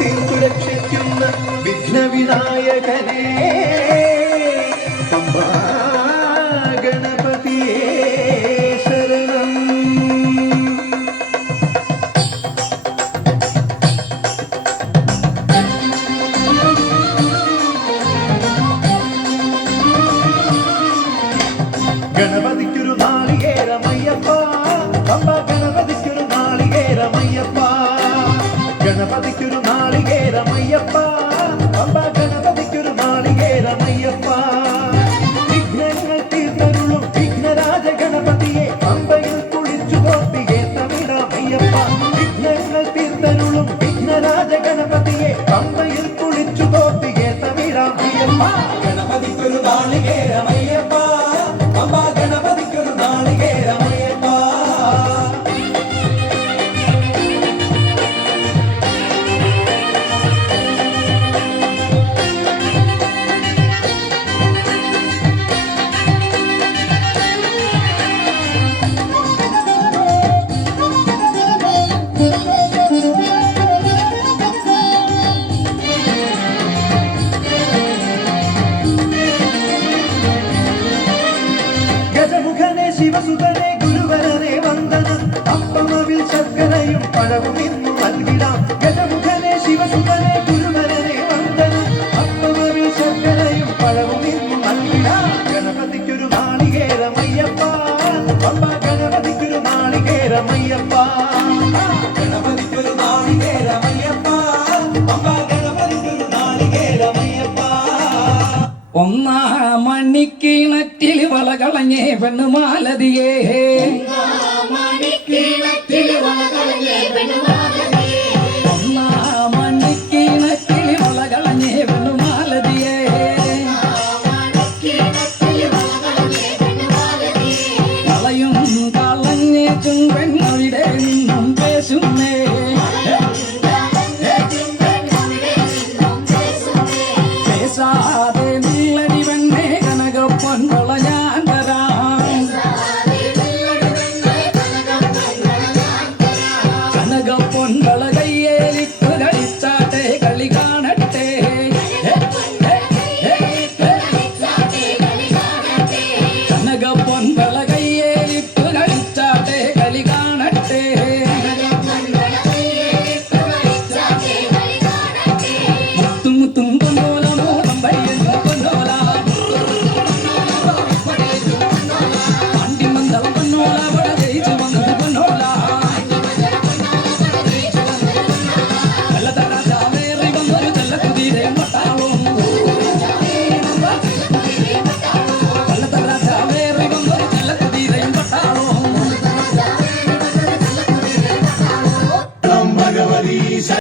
തീർത്തുരക്ഷിക്കുന്ന വിഘ്നവിനായകനേ പമ്പാ ഗണപതിയേ ശരണം. ഗണപതിക്കൊരു നാളികേരമയ്യപ്പ, പമ്പ ഗണപതിക്കൊരു നാളികേരമയ്യപ്പ, ഗണപതിക്കൊരു നാളികേരമയ്യപ്പ, പമ്പ ഗണപതിക്കൊരു നാളികേരമയ്യപ്പ. വിഘ്നങ്ങൾ തീർത്തരുളും വിഘ്നരാജ ഗണപതിയെ പമ്പയിൽ കുളിച്ചു ഗോപികേത്തമിടാമയ്യപ്പ. വിഘ്നങ്ങൾ തീർത്തരുളും വിഘ്നരാജ ഗണപതിയെ പമ്പയിൽ കുളിച്ചു ഗോപികേത്തമിടാമയ്യപ്പ. ഗണപതിക്കൊരു നാളികേരമയ്യപ്പ, പമ്പ ഗണപതിക്കൊരു നാളികേരമയ്യപ്പ. ഗജമുഖനെ ശിവസുതനെ ഗുരുവരനെ വന്ദനം, അപ്പമവിൽ ശർക്കരയും പഴവും ഇന്നു നൽകിടാം. ഗജമുഖനെ ശിവസുതനെ ഗുരുവരനെ വന്ദനം, അപ്പമവിൽ ശർക്കരയും പഴവും ഇന്നു നൽകിടാം. ഗണപതിക്കൊരു നാളികേരമയ്യപ്പ, പമ്പ ഗണപതിക്കൊരു നാളികേരമയ്യപ്പ, ഗണപതിക്കൊരു നാളികേരമയ്യപ്പ, പമ്പ ഗണപതിക്കൊരു നാളികേരമയ്യപ്പ. ഒന്നാം മണിക്കിണറ്റിൽ വളകളഞ്ഞേ പെണ്ണുമാലതിയേ, മണിക്കിണറ്റിൽ വളകളഞ്ഞേ പെണ്ണുമാലതിയേ.